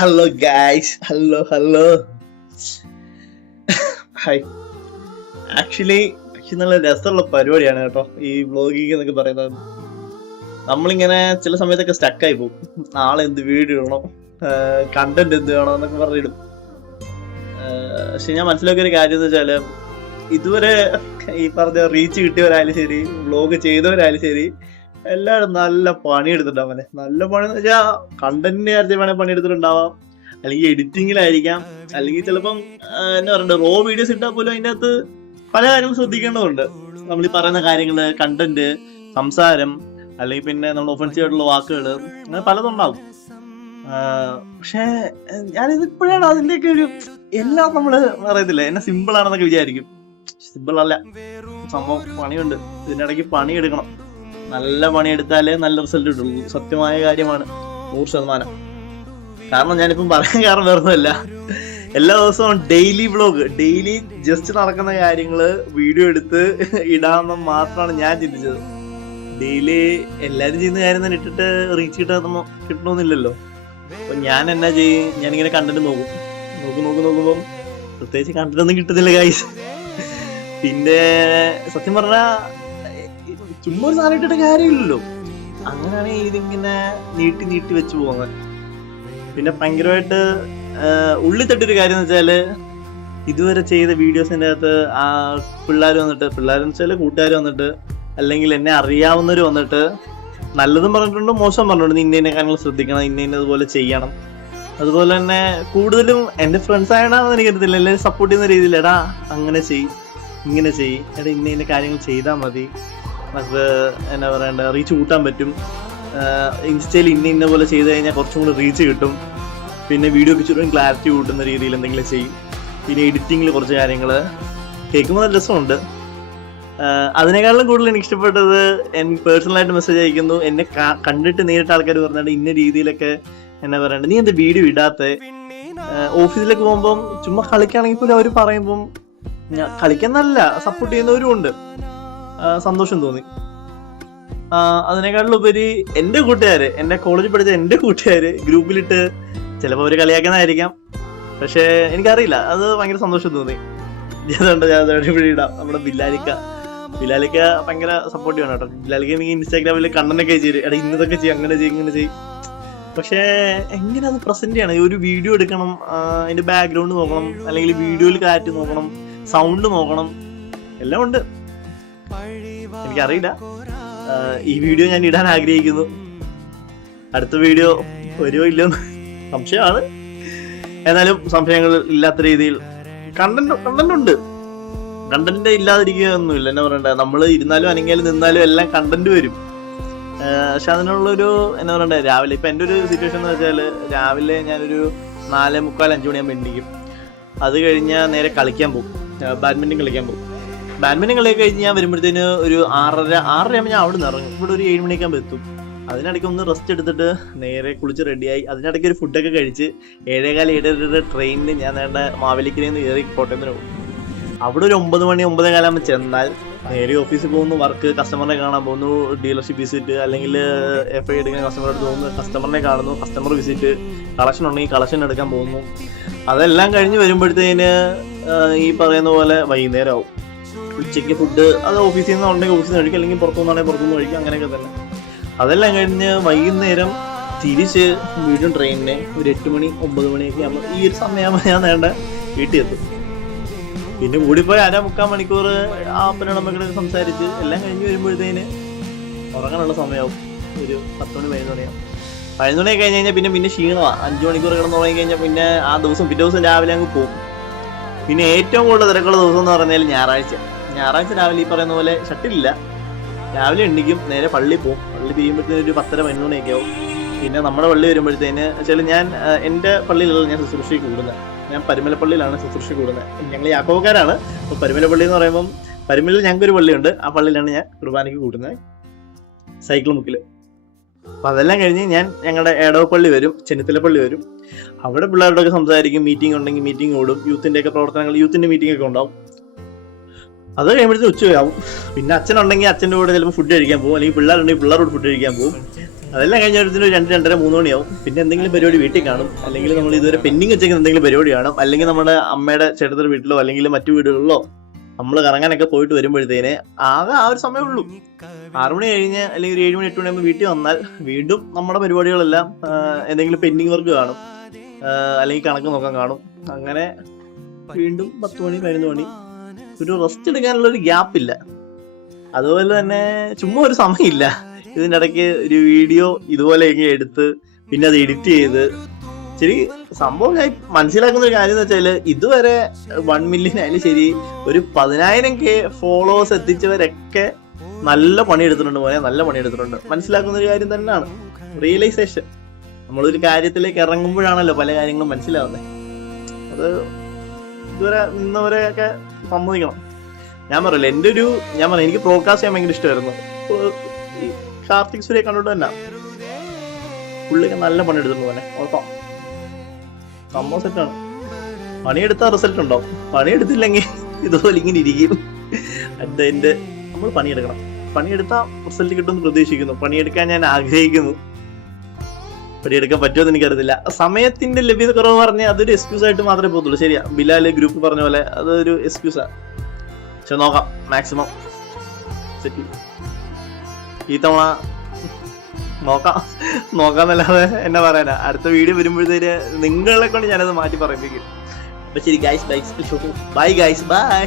Hello guys, hello. Hi. Actually നല്ല രസമുള്ള പരിപാടിയാണ് കേട്ടോ ഈ വ്ളോഗിങ് എന്നൊക്കെ പറയുന്നത്. നമ്മളിങ്ങനെ ചില സമയത്തൊക്കെ സ്റ്റക്കായി പോകും. നാളെ എന്ത് വീഡിയോ ഇടണം, കണ്ടന്റ് എന്ത് വേണം എന്നൊക്കെ പറഞ്ഞിടും. പക്ഷെ ഞാൻ മനസ്സിലാക്കിയ ഒരു കാര്യം എന്ന് വെച്ചാല്, ഇതുവരെ ഈ പറഞ്ഞ റീച്ച് കിട്ടിയവരായാലും ശരി, വ്ളോഗ് ചെയ്തവരായാലും ശരി, എല്ലാവരും നല്ല പണിയെടുത്തിട്ടുണ്ടാവും. നല്ല പണി എന്ന് വെച്ചാൽ കണ്ടന്റിന്റെ കാര്യത്തിൽ വേണേൽ പണിയെടുത്തിട്ടുണ്ടാവാം, അല്ലെങ്കിൽ എഡിറ്റിങ്ങിലായിരിക്കാം, അല്ലെങ്കിൽ ചിലപ്പം എന്താ പറയണ്ട റോ വീഡിയോസ് ഇട്ടാൽ പോലും അതിൻ്റെ അകത്ത് പല കാര്യങ്ങളും ശ്രദ്ധിക്കേണ്ടതുണ്ട്. നമ്മൾ ഈ പറയുന്ന കാര്യങ്ങള്, കണ്ടന്റ്, സംസാരം, അല്ലെങ്കിൽ പിന്നെ നമ്മൾ ഒഫൻസീവ് ആയിട്ടുള്ള വാക്കുകൾ, അങ്ങനെ പലതുണ്ടാവും. പക്ഷെ ഞാനിത് ഇപ്പോഴാണ് അതിന്റെയൊക്കെ ഒരു എല്ലാം നമ്മള് പറയത്തില്ല, എന്നെ സിമ്പിൾ ആണെന്നൊക്കെ വിചാരിക്കും. സിമ്പിൾ അല്ല സംഭവം, പണിയുണ്ട്. ഇതിനിടയ്ക്ക് പണിയെടുക്കണം. നല്ല പണിയെടുത്താലേ നല്ല റിസൾട്ട് കിട്ടുള്ളൂ. സത്യമായ കാര്യമാണ്, 100%. കാരണം ഞാനിപ്പം പറയാൻ കാരണം വേറൊന്നുമല്ല, എല്ലാ ദിവസവും ഡെയിലി വ്ളോഗ്, ഡെയിലി ജസ്റ്റ് നടക്കുന്ന കാര്യങ്ങള് വീഡിയോ എടുത്ത് ഇടാമെന്ന് മാത്രമാണ് ഞാൻ ചിന്തിച്ചത്. ഡെയിലി എല്ലാരും ചെയ്യുന്ന കാര്യം തന്നെ ഇട്ടിട്ട് റീച്ച് കിട്ടണമെന്നില്ലല്ലോ. അപ്പൊ ഞാൻ എന്നാ ചെയ്യും, ഞാനിങ്ങനെ കണ്ടന്റ് നോക്കുമ്പം പ്രത്യേകിച്ച് കണ്ടന്റ് ഒന്നും കിട്ടുന്നില്ല ഗൈസ്. പിന്നെ സത്യം പറഞ്ഞാ ചുമ്മാ ഒരു സാധനം ഇട്ടിട്ട് കാര്യമില്ലല്ലോ. അങ്ങനെയാണ് ഇതിങ്ങനെ നീട്ടി വെച്ച് പോകുന്നത്. പിന്നെ ഭയങ്കരമായിട്ട് ഉള്ളി തട്ടിയൊരു കാര്യം എന്ന് വെച്ചാല്, ഇതുവരെ ചെയ്ത വീഡിയോസിന്റെ അകത്ത് ആ പിള്ളേരെന്ന് വെച്ചാല് കൂട്ടുകാർ വന്നിട്ട്, അല്ലെങ്കിൽ എന്നെ അറിയാവുന്നവർ വന്നിട്ട് നല്ലതും പറഞ്ഞിട്ടുണ്ട്, മോശം പറഞ്ഞിട്ടുണ്ട്. ഇന്ന കാര്യങ്ങൾ ശ്രദ്ധിക്കണം, ഇന്നതുപോലെ ചെയ്യണം. അതുപോലെ തന്നെ കൂടുതലും എന്റെ ഫ്രണ്ട്സ് ആയതാണെന്ന് എനിക്കറിയത്തില്ല, എല്ലാവരും സപ്പോർട്ട് ചെയ്യുന്ന രീതിയിൽ, എടാ അങ്ങനെ ഇങ്ങനെ എടാ ഇന്ന കാര്യങ്ങൾ ചെയ്താൽ മതി, നമുക്ക് എന്നാ പറയണ്ട റീച്ച് കൂട്ടാൻ പറ്റും, ഇൻസ്റ്റയിൽ ഇന്ന പോലെ ചെയ്ത് കഴിഞ്ഞാൽ കുറച്ചും കൂടി റീച്ച് കിട്ടും, പിന്നെ വീഡിയോക്ക് ചുറ്റും ക്ലാരിറ്റി കൂട്ടുന്ന രീതിയിൽ എന്തെങ്കിലും ചെയ്യും, പിന്നെ എഡിറ്റിങ്ങിൽ കുറച്ച് കാര്യങ്ങൾ കേൾക്കുമ്പോൾ നല്ല രസമുണ്ട്. അതിനേക്കാളും കൂടുതൽ എനിക്ക് ഇഷ്ടപ്പെട്ടത് എനിക്ക് പേഴ്സണലായിട്ട് മെസ്സേജ് അയക്കുന്നു, എന്നെ കണ്ടിട്ട് നേരിട്ട് ആൾക്കാർ പറഞ്ഞിട്ട് ഇന്ന രീതിയിലൊക്കെ എന്നാ പറയണ്ട, നീ എന്താ വീഡിയോ ഇടാത്ത. ഓഫീസിലേക്ക് പോകുമ്പം ചുമ്മാ കളിക്കുകയാണെങ്കിൽ പോലും അവർ പറയുമ്പം കളിക്കാൻ നല്ല സപ്പോർട്ട് ചെയ്യുന്നവരും ഉണ്ട്. സന്തോഷം തോന്നി. അതിനേക്കാളും ഉപരി എന്റെ കൂട്ടുകാര്, എന്റെ കോളേജിൽ പഠിച്ച എന്റെ കൂട്ടുകാര് ഗ്രൂപ്പിലിട്ട് ചിലപ്പോൾ അവര് കളിയാക്കുന്നതായിരിക്കാം, പക്ഷെ എനിക്കറിയില്ല, അത് ഭയങ്കര സന്തോഷം തോന്നി. ഞാൻ ഇടാം. നമ്മുടെ ബിലാലിക്ക ഭയങ്കര സപ്പോർട്ടീവ് ആണ് കേട്ടോ. ബിലാലിക്ക എനിക്ക് ഇൻസ്റ്റാഗ്രാമിൽ കണ്ടന്റൊക്കെ ചെയ്ത്, എടാ ഇന്നതൊക്കെ ചെയ്യും, അങ്ങനെ ചെയ്യും. പക്ഷെ എങ്ങനെ അത് പ്രസന്റ് ചെയ്യണം, ഒരു വീഡിയോ എടുക്കണം, അതിന്റെ ബാക്ക്ഗ്രൗണ്ട് നോക്കണം, അല്ലെങ്കിൽ വീഡിയോയിൽ കാറ്റ് നോക്കണം, സൗണ്ട് നോക്കണം, എല്ലാം ഉണ്ട്. എനിക്കറിയില്ല. ഈ വീഡിയോ ഞാൻ ഇടാൻ ആഗ്രഹിക്കുന്നു. അടുത്ത വീഡിയോ വരുമോ ഇല്ലെന്ന് സംശയമാണ്. എന്നാലും സംശയങ്ങൾ ഇല്ലാത്ത രീതിയിൽ കണ്ടന്റ് ഉണ്ട്. കണ്ടന്റ് ഇല്ലാതിരിക്കുകയൊന്നുമില്ല. എന്നാ പറയണ്ട, നമ്മൾ ഇരുന്നാലും അനങ്ങിയാലും നിന്നാലും എല്ലാം കണ്ടന്റ് വരും. പക്ഷെ അതിനുള്ളൊരു എന്നാ പറയണ്ടേ, രാവിലെ ഇപ്പൊ എൻ്റെ ഒരു സിറ്റുവേഷൻ എന്ന് വെച്ചാൽ, രാവിലെ ഞാനൊരു 4:45-5 മണിയാകുമ്പോൾ എണ്ണിക്കും. അത് കഴിഞ്ഞാൽ നേരെ കളിക്കാൻ പോകും, ബാഡ്മിന്റൺ കളിക്കാൻ പോകും. ബാഡ്മിന്റൺ കളിയൊക്കെ കഴിഞ്ഞ് ഞാൻ വരുമ്പോഴത്തേന് ഒരു 6:30 ഞാൻ അവിടെ നിന്ന് ഇറങ്ങും. ഇവിടെ ഒരു 7 മണിയൊക്കെ എത്തും. അതിനിടയ്ക്ക് ഒന്ന് റെസ്റ്റ് എടുത്തിട്ട് നേരെ കുളിച്ച് റെഡിയായി, അതിനിടയ്ക്ക് ഒരു ഫുഡൊക്കെ കഴിച്ച് 7:15 ട്രെയിനിന് ഞാൻ നേണ്ട മാവേലിക്കരയിൽ നിന്ന് കയറി കോട്ടയത്തിന് പോകും. അവിടെ ഒരു 9 മണി 9:15 ചെന്നാൽ നേരെ ഓഫീസിൽ പോകുന്നു, വർക്ക്, കസ്റ്റമറിനെ കാണാൻ പോകുന്നു, ഡീലർഷിപ്പ് വിസിറ്റ്, അല്ലെങ്കിൽ FI എടുക്കാൻ കസ്റ്റമർ അടുത്ത് പോകുന്നു, കസ്റ്റമറിനെ കാണുന്നു, കസ്റ്റമർ വിസിറ്റ്, കളക്ഷൻ ഉണ്ടെങ്കിൽ കളക്ഷൻ എടുക്കാൻ പോകുന്നു. അതെല്ലാം കഴിഞ്ഞ് വരുമ്പോഴത്തേന് ഈ പറയുന്ന പോലെ വൈകുന്നേരം ആവും. ഉച്ചയ്ക്ക് ഫുഡ് അത് ഓഫീസിൽ നിന്ന് ഉണ്ടെങ്കിൽ ഓഫീസിൽ നിന്ന് കഴിക്കും, അല്ലെങ്കിൽ പുറത്തുനിന്നാണെങ്കിൽ പുറത്തുനിന്ന് കഴിക്കും, അങ്ങനെയൊക്കെ തന്നെ. അതെല്ലാം കഴിഞ്ഞ് വൈകുന്നേരം തിരിച്ച് വീണ്ടും ട്രെയിനിന് ഒരു 8 മണി 9 മണിയൊക്കെ ആകുമ്പോൾ, ഈ ഒരു സമയമാകുമ്പോൾ ഞാൻ നേണ്ട വീട്ടിൽ എത്തും. പിന്നെ കൂടിപ്പോയി 1/4 മണിക്കൂർ അപ്പനോടമ്മയോട് സംസാരിച്ച് എല്ലാം കഴിഞ്ഞ് വരുമ്പോഴത്തേന് ഉറങ്ങാനുള്ള സമയമാവും. ഒരു 10 മണി 11 മണിയാവും. 11 മണിയൊക്കെ കഴിഞ്ഞ് കഴിഞ്ഞാൽ പിന്നെ ക്ഷീണമാണ്. 5 മണിക്കൂർ കിടന്ന് തുടങ്ങി കഴിഞ്ഞാൽ പിന്നെ ആ പിറ്റേ ദിവസം രാവിലെ അങ്ങ് പോകും. പിന്നെ ഏറ്റവും കൂടുതൽ തിരക്കുള്ള ദിവസം എന്ന് പറഞ്ഞാൽ ഞായറാഴ്ച രാവിലെ ഈ പറയുന്ന പോലെ ഷട്ടിലില്ല, രാവിലെ എണ്ണിക്കും, നേരെ പള്ളിയിൽ പോകും. പള്ളി പിരിയുമ്പോഴത്തേന് ഒരു 10:30-11 മണിയൊക്കെ ആവും. പിന്നെ നമ്മുടെ പള്ളി വരുമ്പോഴത്തേന് വെച്ചാൽ ഞാൻ എൻ്റെ പള്ളിയിലുള്ള ഞാൻ ശുശ്രൂഷ കൂടുന്നത്, ഞാൻ പരുമലപ്പള്ളിയിലാണ് ശുശ്രൂഷ കൂടുന്നത്. ഞങ്ങൾ യാക്കോബക്കാരാണ്. അപ്പോൾ പരുമലപ്പള്ളി എന്ന് പറയുമ്പം പരുമലയിൽ ഞങ്ങൾക്കൊരു പള്ളിയുണ്ട്, ആ പള്ളിയിലാണ് ഞാൻ കുർബാനയ്ക്ക് കൂടുന്നത്, സൈക്കിൾ മുക്കിൽ. അപ്പം അതെല്ലാം കഴിഞ്ഞ് ഞാൻ ഞങ്ങളുടെ എടവപ്പള്ളി വരും, ചെന്നിത്തലപ്പള്ളി വരും. അവിടെ പിള്ളേരോടൊക്കെ സംസാരിക്കും, മീറ്റിംഗ് ഉണ്ടെങ്കിൽ മീറ്റിംഗ് ഓടും, യൂത്തിൻ്റെയൊക്കെ പ്രവർത്തനങ്ങൾ, യൂത്തിൻ്റെ മീറ്റിംഗ് ഒക്കെ ഉണ്ടാവും. അത് കഴിയുമ്പോഴത്തേക്ക് ഉച്ചയാവും. പിന്നെ അച്ഛനുണ്ടെങ്കിൽ അച്ഛൻ്റെ കൂടെ ചിലപ്പോൾ ഫുഡ് കഴിക്കാൻ പോകും, അല്ലെങ്കിൽ പിള്ളേരുണ്ടെങ്കിൽ പിള്ളേരോട് ഫുഡ് കഴിക്കാൻ പോകും. അതെല്ലാം കഴിഞ്ഞ 2-2:30-3 മണിയാവും. പിന്നെ എന്തെങ്കിലും പരിപാടി വീട്ടിൽ കാണും, അല്ലെങ്കിൽ നമ്മൾ ഇതുവരെ പെൻഡിങ് വെച്ചേക്കുന്ന എന്തെങ്കിലും പരിപാടി കാണും, അല്ലെങ്കിൽ നമ്മുടെ അമ്മയുടെ ചേട്ടത്തിന്റെ വീട്ടിലോ അല്ലെങ്കിൽ മറ്റു വീടുകളിലോ നമ്മൾ കറങ്ങാനൊക്കെ പോയിട്ട് വരുമ്പോഴത്തേന് ആകെ ആ ഒരു സമയമുള്ളൂ. 6 മണി കഴിഞ്ഞ് അല്ലെങ്കിൽ ഒരു 7 മണി 8 മണിയാകുമ്പോൾ വീട്ടിൽ വന്നാൽ വീണ്ടും നമ്മുടെ പരിപാടികളെല്ലാം എന്തെങ്കിലും പെൻഡിങ് വർക്ക് കാണും, അല്ലെങ്കിൽ കണക്ക് നോക്കാൻ കാണും. അങ്ങനെ വീണ്ടും 10 മണി 11 മണി, ഒരു റെസ്റ്റ് എടുക്കാനുള്ള ഒരു ഗ്യാപ്പില്ല. അതുപോലെ തന്നെ ചുമ്മാ ഒരു സമയമില്ല. ഇതിൻ്റെ ഇടയ്ക്ക് ഒരു വീഡിയോ ഇതുപോലെ എങ്ങനെ എടുത്ത് പിന്നെ അത് എഡിറ്റ് ചെയ്ത് ശരി. സംഭവം ഞാൻ മനസ്സിലാക്കുന്ന ഒരു കാര്യം എന്ന് വെച്ചാൽ ഇതുവരെ 1 മില്യൺ ആയാലും ശരി, ഒരു 10,000K ഫോളോവേഴ്സ് എത്തിച്ചവരൊക്കെ നല്ല പണിയെടുത്തിട്ടുണ്ട് മോനെ, നല്ല പണിയെടുത്തിട്ടുണ്ട്. മനസ്സിലാക്കുന്ന ഒരു കാര്യം തന്നെയാണ് റിയലൈസേഷൻ. നമ്മളൊരു കാര്യത്തിലേക്ക് ഇറങ്ങുമ്പോഴാണല്ലോ പല കാര്യങ്ങളും മനസ്സിലാവുന്നത്. അത് ഇതുവരെ നിന്നവരെയൊക്കെ സമ്മതിക്കണം. ഞാൻ പറയില്ല, എനിക്ക് പ്രോഡ്കാസ്റ്റ് ചെയ്യാൻ ഭയങ്കര ഇഷ്ടമായിരുന്നു. ഈ കാർത്തിക് സൂര്യ കണ്ടോണ്ട് തന്നെ പുള്ളിക്ക് നല്ല പണിയെടുത്തിട്ടുണ്ട് പോലെ ഓർക്കാം. സംഭവം സെറ്റാണ്. പണിയെടുത്താൽ റിസൾട്ട് ഉണ്ടാവും, പണിയെടുത്തില്ലെങ്കിൽ ഇതുപോലെ ഇങ്ങനെ ഇരിക്കും. അതിന്റെ നമ്മൾ പണിയെടുക്കണം. പണിയെടുത്താൽ റിസൾട്ട് കിട്ടുമെന്ന് പ്രതീക്ഷിക്കുന്നു. പണിയെടുക്കാൻ ഞാൻ ആഗ്രഹിക്കുന്നു. പണിയെടുക്കാൻ പറ്റുമെന്ന് എനിക്കറിയത്തില്ല. സമയത്തിന്റെ ലഭ്യത കുറവ് പറഞ്ഞാൽ അതൊരു എക്സ്ക്യൂസ് ആയിട്ട് മാത്രമേ പോകത്തുള്ളൂ. ശരിയാ, ബിലാല് ഗ്രൂപ്പ് പറഞ്ഞ പോലെ അതൊരു എക്സ്ക്യൂസാ. പക്ഷെ നോക്കാം, മാക്സിമം സെറ്റ്. ഈ തവണ നോക്കാന്നല്ലാതെ എന്നാ പറയാനാ. അടുത്ത വീഡിയോ വരുമ്പോഴത്തേന് നിങ്ങളെ കൊണ്ട് ഞാനത് മാറ്റി പറയിപ്പിക്കും. അപ്പൊ ശരി ഗൈസ്, ബൈ ഗൈസ്, ബൈ.